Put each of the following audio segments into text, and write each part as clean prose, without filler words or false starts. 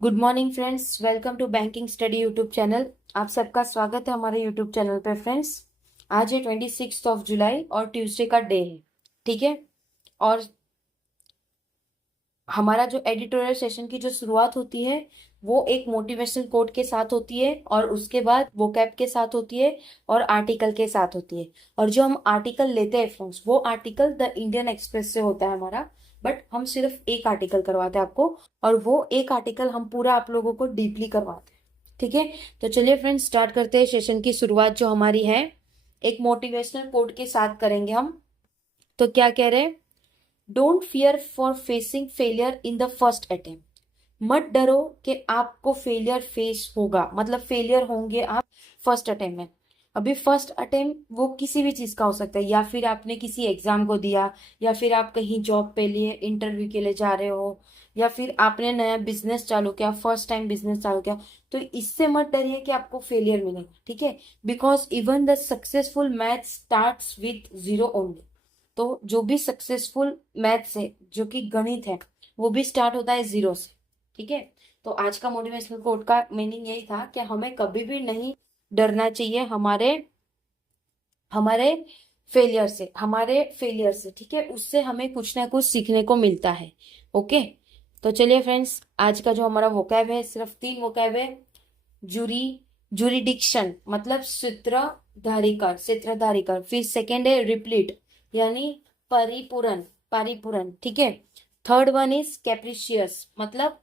Good morning friends, welcome to banking study YouTube channel. आप सबका स्वागत है हमारे यूट्यूब चैनल पे फ्रेंड्स। आज है 26 जुलाई और ट्यूसडे का डे है। ठीक है। और हमारा जो एडिटोरियल सेशन की जो शुरुआत होती है वो एक मोटिवेशनल कोट के साथ होती है और उसके बाद वोकैब के साथ होती है और आर्टिकल के साथ होती है। और जो हम आर्टिकल लेते हैं फ्रेंड्स, वो आर्टिकल द इंडियन एक्सप्रेस से होता है हमारा। बट हम सिर्फ एक आर्टिकल करवाते हैं आपको, और वो एक आर्टिकल हम पूरा आप लोगों को डीपली करवाते हैं। ठीक है। तो चलिए फ्रेंड्स, स्टार्ट करते हैं सेशन की शुरुआत जो हमारी है एक मोटिवेशनल कोट के साथ करेंगे हम। तो क्या कह रहे हैं? Don't fear for facing failure in the first attempt. मत डरो कि आपको फेलियर फेस होगा, मतलब फेलियर होंगे आप फर्स्ट अटेम्प्ट में। अभी फर्स्ट अटेम्प्ट वो किसी भी चीज का हो सकता है, या फिर आपने किसी एग्जाम को दिया, या फिर आप कहीं जॉब पे लिए इंटरव्यू के लिए जा रहे हो, या फिर आपने नया बिजनेस चालू किया, फर्स्ट टाइम बिजनेस चालू किया। तो इससे मत डरिए कि आपको फेलियर मिलेगा। ठीक है। Because even the successful math starts with zero only. तो जो भी सक्सेसफुल मैथ्स है, जो कि गणित है, वो भी स्टार्ट होता है जीरो से। ठीक है। तो आज का मोटिवेशनल कोट का मीनिंग यही था कि हमें कभी भी नहीं डरना चाहिए हमारे हमारे फेलियर से। ठीक है। उससे हमें कुछ ना कुछ सीखने को मिलता है। ओके। तो चलिए फ्रेंड्स, आज का जो हमारा वोकैब है, सिर्फ 3 वोकैब है। जूरी जूरिडिक्शन मतलब सूत्रधारी कर। फिर सेकेंड है रिप्लीट, यानी परिपूरण परिपूरण। ठीक है। थर्ड वन इज कैप्रिशियस, मतलब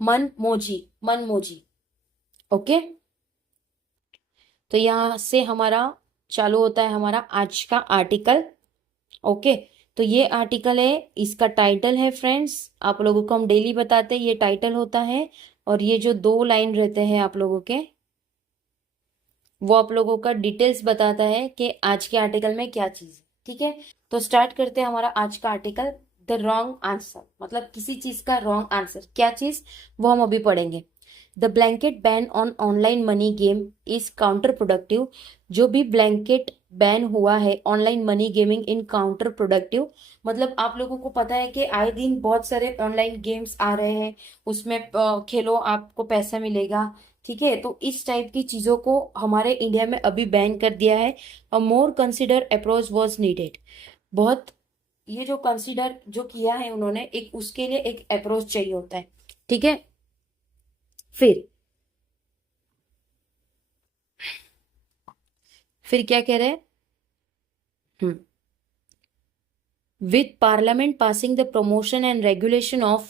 मन मोजी। ओके। तो यहाँ से हमारा चालू होता है हमारा आज का आर्टिकल। ओके। तो ये आर्टिकल है, इसका टाइटल है फ्रेंड्स, आप लोगों को हम डेली बताते हैं ये टाइटल होता है। और ये जो 2 लाइन रहते हैं आप लोगों के, वो आप लोगों का डिटेल्स बताता है कि आज के आर्टिकल में क्या चीज है। ठीक है। तो स्टार्ट करते हैं हमारा आज का आर्टिकल। द रॉन्ग आंसर, मतलब किसी चीज का रॉन्ग आंसर क्या चीज, वो हम अभी पढ़ेंगे। The blanket ban on online money game is counter productive. जो भी ब्लैंकेट बैन हुआ है online money gaming in counter productive, मतलब आप लोगों को पता है कि आए दिन बहुत सारे ऑनलाइन गेम्स आ रहे हैं, उसमें खेलो आपको पैसा मिलेगा। ठीक है। तो इस टाइप की चीजों को हमारे इंडिया में अभी बैन कर दिया है। A more consider approach was needed. बहुत, ये जो कंसिडर जो किया है उन्होंने, एक उसके लिए एक अप्रोच चाहिए होता है। ठीक है। फिर फिर क्या कह रहे हैं? With parliament passing the promotion and regulation of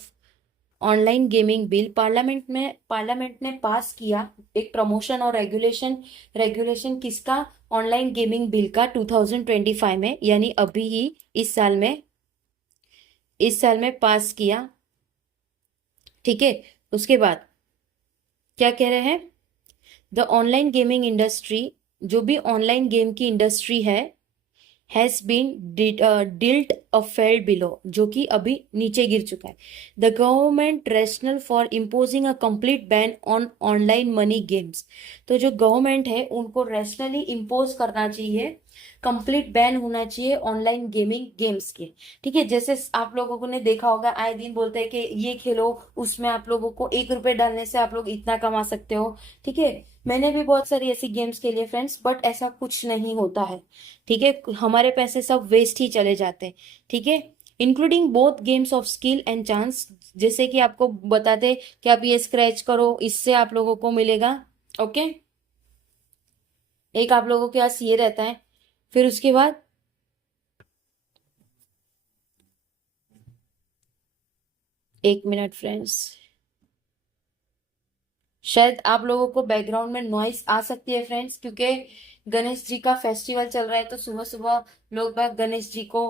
online gaming bill, parliament ने पास किया एक प्रमोशन और रेगुलेशन। रेगुलेशन किसका? ऑनलाइन गेमिंग बिल का 2025 में, यानी अभी ही इस साल में पास किया। ठीक है। उसके बाद क्या कह रहे हैं? द ऑनलाइन गेमिंग इंडस्ट्री, जो भी ऑनलाइन गेम की इंडस्ट्री है, has been dealt a fell blow, जो कि अभी नीचे गिर चुका है। The government rationale for imposing a complete ban on online money games. तो जो गवर्नमेंट है उनको रेशनली इम्पोज करना चाहिए, कंप्लीट बैन होना चाहिए ऑनलाइन गेमिंग गेम्स के। ठीक है। जैसे आप लोगों ने देखा होगा, आए दिन बोलते हैं कि ये खेलो, उसमें आप लोगों को 1 रुपए डालने से आप लोग इतना कमा सकते हो। ठीक है। मैंने भी बहुत सारी ऐसी गेम्स खेली है फ्रेंड्स, बट ऐसा कुछ नहीं होता है। ठीक है। हमारे पैसे सब वेस्ट ही चले जाते हैं। ठीक है। Including both games of skill and chance, जैसे कि आपको बताते कि आप ये स्क्रैच करो, इससे आप लोगों को मिलेगा। ओके। एक आप लोगों के पास ये रहता है। फिर उसके बाद, एक मिनट फ्रेंड्स, शायद आप लोगों को बैकग्राउंड में नॉइस आ सकती है फ्रेंड्स, क्योंकि गणेश जी का फेस्टिवल चल रहा है। तो सुबह सुबह लोग बाग गणेश जी को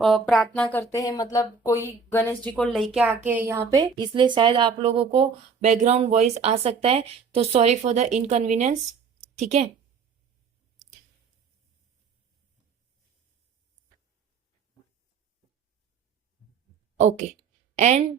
प्रार्थना करते हैं, मतलब कोई गणेश जी को लेके आके यहाँ पे, इसलिए शायद आप लोगों को बैकग्राउंड वॉइस आ सकता है। तो सॉरी फॉर द इनकन्वीनियंस। ठीक है। Okay. And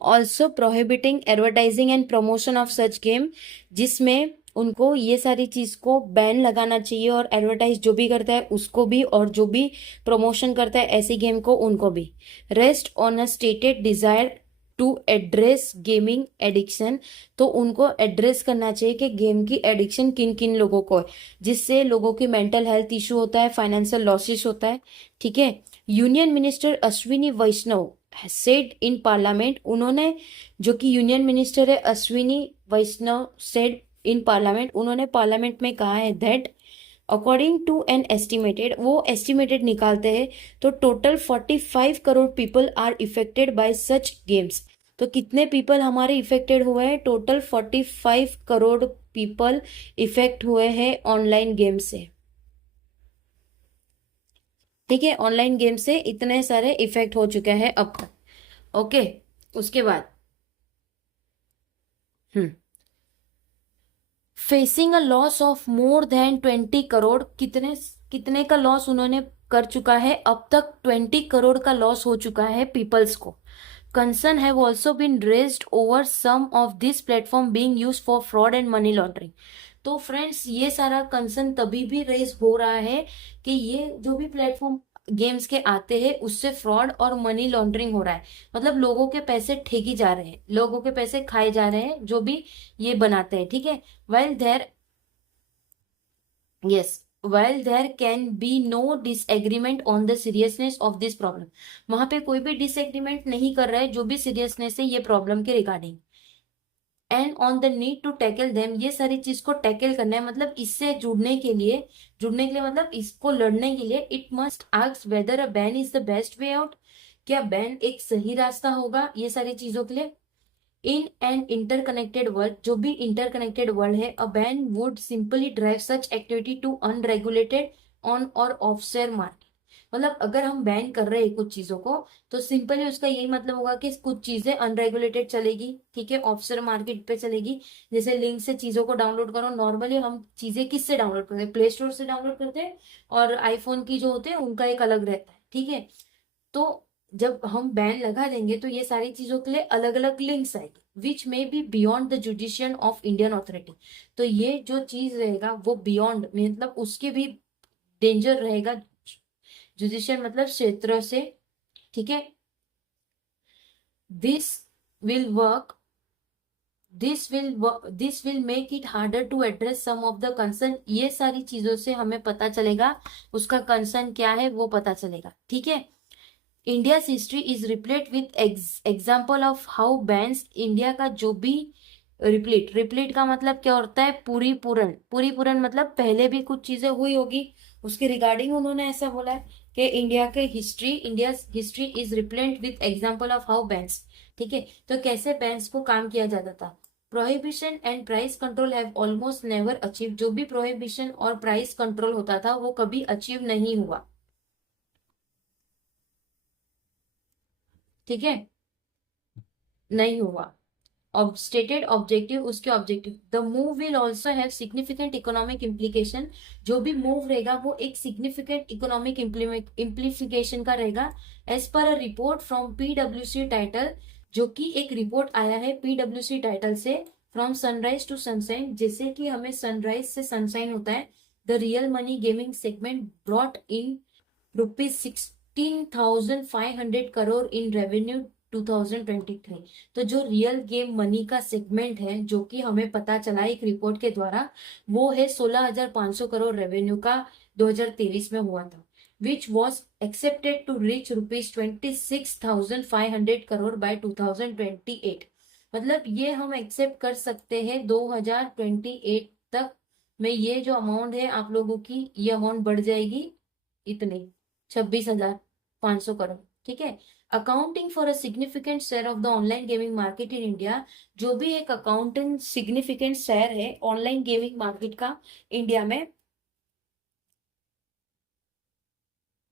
also prohibiting advertising and promotion of such game, जिसमें उनको ये सारी चीज को बैन लगाना चाहिए, और एडवर्टाइज जो भी करता है उसको भी, और जो भी प्रमोशन करता है ऐसी गेम को उनको भी। Rest on a stated desire to address gaming addiction, तो उनको एड्रेस करना चाहिए कि गेम की एडिक्शन किन किन लोगों को है, जिससे लोगों की मेंटल हेल्थ इशू होता है, फाइनेंशियल लॉसेस होता है। ठीक है। Union minister Ashwini Vaishnaw said in parliament, उन्होंने, जो कि यूनियन मिनिस्टर है Ashwini Vaishnaw, said in parliament, उन्होंने पार्लियामेंट में कहा है that according to an estimated, वो एस्टिमेटेड निकालते हैं, तो total 45 crore people are effected by such games. तो कितने पीपल हमारे इफेक्टेड हुए हैं? टोटल 45 करोड़ पीपल इफेक्ट हुए हैं ऑनलाइन गेम से। ठीक है, ऑनलाइन गेम से इतने सारे इफेक्ट हो चुके हैं अब तक। ओके, उसके बाद facing a loss of more than 20 crore, कितने कितने का लॉस उन्होंने कर चुका है अब तक? 20 करोड़ का लॉस हो चुका है पीपल्स को। Concern have also been raised over some of this platform being used for fraud and money laundering. तो फ्रेंड्स, ये सारा कंसर्न तभी भी रेज हो रहा है कि ये जो भी प्लेटफॉर्म गेम्स के आते हैं उससे फ्रॉड और मनी लॉन्ड्रिंग हो रहा है, मतलब लोगों के पैसे ठेगी जा रहे हैं, लोगों के पैसे खाए जा रहे हैं जो भी ये बनाते हैं। ठीक है। while there yes while there can be no disagreement on the seriousness of this problem, वहां पे कोई भी डिसएग्रीमेंट नहीं कर रहा है जो भी सीरियसनेस है ये प्रॉब्लम के regarding, and on the need to tackle them, ये सारी चीज को टैकल करना है, मतलब इससे जुड़ने के लिए मतलब इसको लड़ने के लिए it must ask weather a ban is the best way out, क्या बैन एक सही रास्ता होगा ये सारी चीजों के लिए। इन एन इंटरकनेक्टेड वर्ल्ड, जो भी इंटरकनेक्टेड वर्ल्ड है, a ban would simply drive such activity to unregulated on और ऑफ शेयर मार्केट, मतलब अगर हम बैन कर रहे हैं कुछ चीजों को तो सिंपली उसका यही मतलब होगा कि कुछ चीजें अनरेगुलेटेड चलेगी। ठीक है, ऑफ शेयर मार्केट पे चलेगी। जैसे लिंक से चीजों को डाउनलोड करो, नॉर्मली हम चीजें किससे डाउनलोड करते हैं? प्ले स्टोर से डाउनलोड करते हैं, और आईफोन की जो होते हैं उनका एक अलग रहता है। ठीक है, तो जब हम बैन लगा देंगे तो ये सारी चीजों के लिए अलग अलग लिंक्स आएगी, which may be beyond the jurisdiction of Indian authority. तो ये जो चीज रहेगा वो बियॉन्ड, मतलब उसके भी डेंजर रहेगा, जुडिशियन मतलब क्षेत्र से। ठीक है, this will work this will make it harder to address some of the concern, ये सारी चीजों से हमें पता चलेगा उसका कंसर्न क्या है, वो पता चलेगा। ठीक है। India's history is replete with example of how bans, India का जो भी रिप्लेट का मतलब क्या होता है? पूरी पूरन मतलब पहले भी कुछ चीजें हुई होगी उसके रिगार्डिंग उन्होंने ऐसा बोला है कि India history is replete with example of how bans. ठीक है, तो कैसे बैंस को काम किया जाता था। Prohibition and price control have almost never achieve, जो भी प्रोहिबिशन और प्राइस कंट्रोल होता था वो कभी अचीव नहीं हुआ। ठीक है, नहीं हुआ। स्टेटेड ऑब्जेक्टिव, उसके objective, the move will also have significant economic implication, जो भी मूव रहेगा वो एक सिग्निफिकेंट इकोनॉमिक इम्प्लीफिकेशन का रहेगा। As per a report from पीडब्ल्यूसी टाइटल, जो कि एक रिपोर्ट आया है पीडब्ल्यूसी टाइटल से, फ्रॉम सनराइज टू सनसाइन, जैसे कि हमें सनराइज से सनसाइन होता है। The real money gaming segment brought in rupees 16,500 crore in revenue 2023। तो जो रियल गेम मनी का सेगमेंट है, जो कि हमें पता चला एक रिपोर्ट के द्वारा, वो है 16,500 करोड़ रेवेन्यू का 2023 में हुआ था, which was accepted to reach rupees 26,500 crore by 2028। मतलब ये हम एक्सेप्ट कर सकते हैं 2028 तक में ये जो अमाउंट है आप लोगों की, ये अमाउंट बढ़ जाएगी इतने 26,500 करोड़। ठीक है, accounting for a significant share of the online gaming market in India, जो भी एक अकाउंटेंट सिग्निफिकेंट शेयर है ऑनलाइन गेमिंग मार्केट का इंडिया में,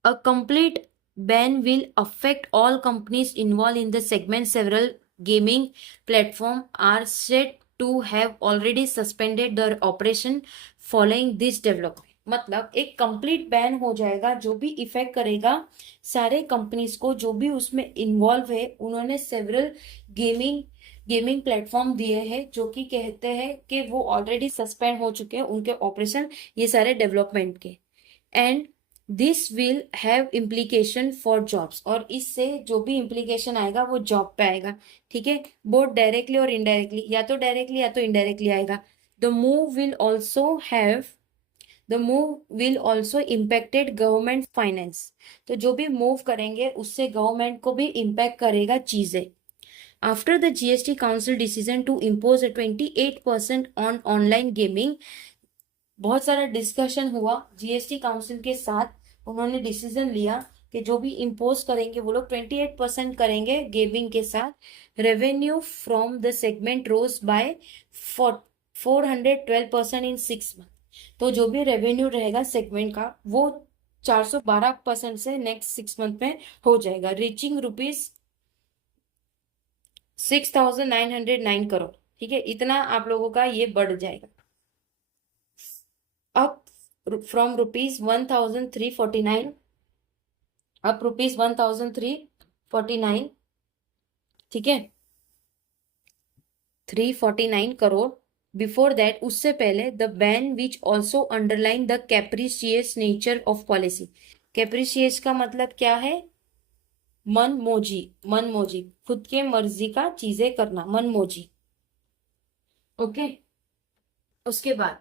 a complete ban will affect all companies involved in the segment. Several gaming platforms are said to have already suspended their operation following this development. मतलब एक complete ban हो जाएगा जो भी effect करेगा सारे कंपनीज को, जो भी उसमें इन्वॉल्व है। उन्होंने सेवरल गेमिंग प्लेटफॉर्म दिए हैं जो कि कहते हैं कि वो ऑलरेडी सस्पेंड हो चुके हैं उनके ऑपरेशन, ये सारे डेवलपमेंट के। And this will have implication for jobs, और इससे जो भी इम्प्लीकेशन आएगा वो जॉब पे आएगा। ठीक है, बोथ डायरेक्टली और इनडायरेक्टली, या तो डायरेक्टली या तो इनडायरेक्टली आएगा। The move will also have the move will also impacted government finance. तो जो भी मूव करेंगे उससे गवर्नमेंट को भी इम्पैक्ट करेगा चीजें। After the GST council decision to impose a 28% on online gaming, बहुत सारा डिस्कशन हुआ जीएसटी काउंसिल के साथ। उन्होंने डिसीजन लिया कि जो भी इम्पोज करेंगे वो लोग 28% करेंगे गेमिंग के साथ। Revenue from the segment rose by 412% in 6 month. तो जो भी रेवेन्यू रहेगा सेगमेंट का वो 412% से नेक्स्ट 6 मंथ में हो जाएगा, रीचिंग ₹6,909 करोड़। ठीक है, इतना आप लोगों का ये बढ़ जाएगा। अब फ्रॉम ₹1,349, अब ₹1,349। ठीक है, 349 करोड़। बिफोर दैट, उससे पहले, the ban which also underline the capricious nature of policy. Capricious का मतलब क्या है? मनमोजी, मनमोजी, खुद के मर्जी का चीजें करना, मनमोजी। ओके, उसके बाद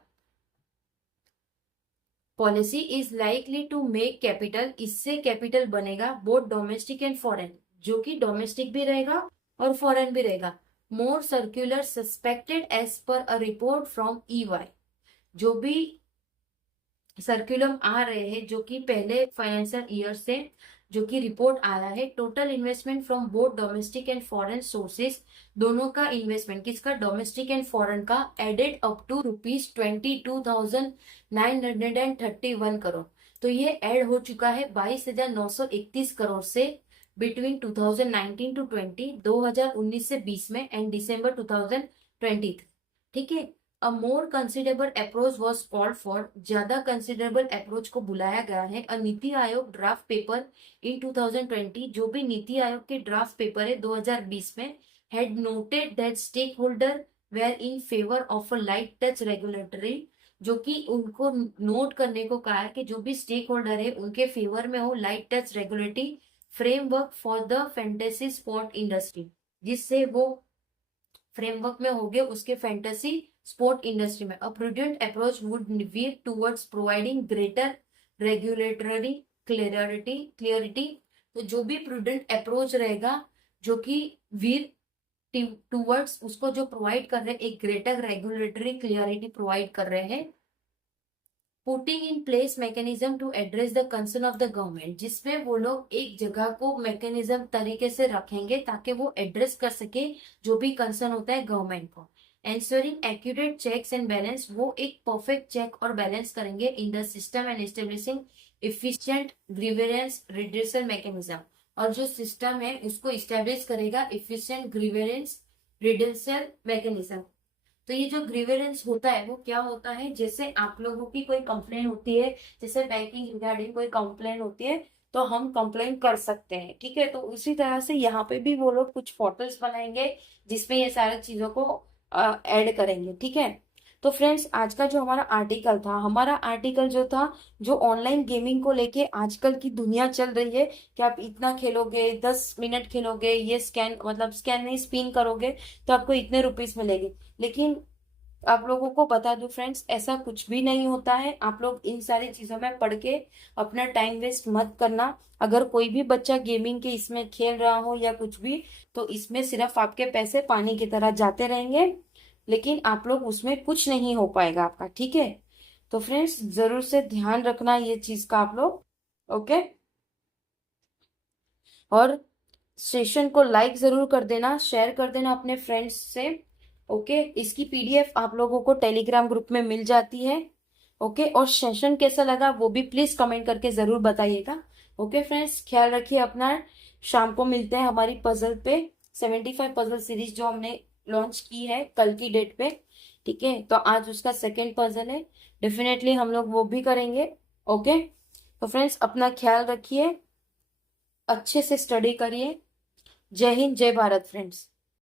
policy is likely to make capital, इससे कैपिटल बनेगा बोथ डोमेस्टिक एंड फॉरेन, जो कि डोमेस्टिक भी रहेगा और फॉरेन भी रहेगा। मोर circular suspected as per a report from EY, जो भी सर्कुलम आ रहे हैं जो कि पहले फाइनेंशियल ईयर से जो कि रिपोर्ट आया है, total investment from both domestic and foreign sources, दोनों का इन्वेस्टमेंट, किसका, डोमेस्टिक एंड फॉरेन का, एडेड अप टू ₹22,931 करोड़। तो ये ऐड हो चुका है 22,931 करोड़ से बिटवीन 2019 टू 20, 2019 से 20 में, एंड दिसंबर 2020। ठीक है, a more considerable approach was called for, ज्यादा कंसिडरेबल अप्रोच को बुलाया गया है। अ NITI Aayog draft paper in 2020, जो भी नीति आयोग के ड्राफ्ट पेपर है 2020 में, had noted that stakeholder were in favour of a light touch regulatory, जो कि उनको नोट करने को कहा है कि जो भी स्टेक होल्डर है उनके फेवर में हो light touch regulatory framework for the fantasy sport industry, जिससे वो फ्रेमवर्क में हो गए उसके फैंटेसी स्पोर्ट इंडस्ट्री में। अ prudent approach would Veer towards providing greater regulatory clarity. तो जो भी प्रूडेंट अप्रोच रहेगा, जो कि वीर टुवर्ड्स, उसको जो प्रोवाइड कर रहे हैं, एक ग्रेटर रेगुलेटरी क्लियरिटी प्रोवाइड कर रहे हैं। Putting in place mechanism to address the concern of the government, जिसमें वो लोग एक जगह को मैकेनिज्म तरीके से रखेंगे ताकि वो एड्रेस कर सके जो भी कंसर्न होता है गवर्नमेंट को। Ensuring accurate checks and balance, वो एक परफेक्ट चेक और बैलेंस करेंगे in the system and establishing efficient grievance redressal mechanism, और जो सिस्टम है उसको इस्टेब्लिश करेगा इफिशिएंट ग्रीवेंस रिड्यूसल मैकेनिज्म। तो ये जो ग्रीवेंस होता है वो क्या होता है, जैसे आप लोगों की कोई कंप्लेन होती है, जैसे बैंकिंग रिगार्डिंग कोई कंप्लेन होती है तो हम कंप्लेन कर सकते हैं। ठीक है, तो उसी तरह से यहाँ पे भी वो लोग कुछ पोर्टल्स बनाएंगे जिसमें ये सारी चीजों को ऐड करेंगे। ठीक है, तो फ्रेंड्स आज का जो हमारा आर्टिकल था, हमारा आर्टिकल जो था, जो ऑनलाइन गेमिंग को लेके आजकल की दुनिया चल रही है कि आप इतना खेलोगे, 10 मिनट खेलोगे, ये स्कैन मतलब स्कैन नहीं स्पिन करोगे तो आपको इतने रुपीस मिलेंगे। लेकिन आप लोगों को बता दूं फ्रेंड्स, ऐसा कुछ भी नहीं होता है। आप लोग इन सारी चीजों में पढ़ के अपना टाइम वेस्ट मत करना। अगर कोई भी बच्चा गेमिंग के इसमें खेल रहा हो या कुछ भी, तो इसमें सिर्फ आपके पैसे पानी की तरह जाते रहेंगे, लेकिन आप लोग उसमें कुछ नहीं हो पाएगा आपका। ठीक है, तो फ्रेंड्स जरूर से ध्यान रखना ये चीज का आप लोग। ओके, और सेशन को लाइक जरूर कर देना, शेयर कर देना अपने फ्रेंड्स से। ओके, इसकी पीडीएफ आप लोगों को टेलीग्राम ग्रुप में मिल जाती है। ओके, और सेशन कैसा लगा वो भी प्लीज कमेंट करके जरूर बताइएगा। ओके फ्रेंड्स, ख्याल रखिए अपना। शाम को मिलते हैं हमारी पजल पे, 75 पजल सीरीज जो हमने लॉन्च की है कल की डेट पे। ठीक है, तो आज उसका सेकेंड पजल है, डेफिनेटली हम लोग वो भी करेंगे। ओके, तो फ्रेंड्स अपना ख्याल रखिए, अच्छे से स्टडी करिए। जय हिंद, जय भारत फ्रेंड्स।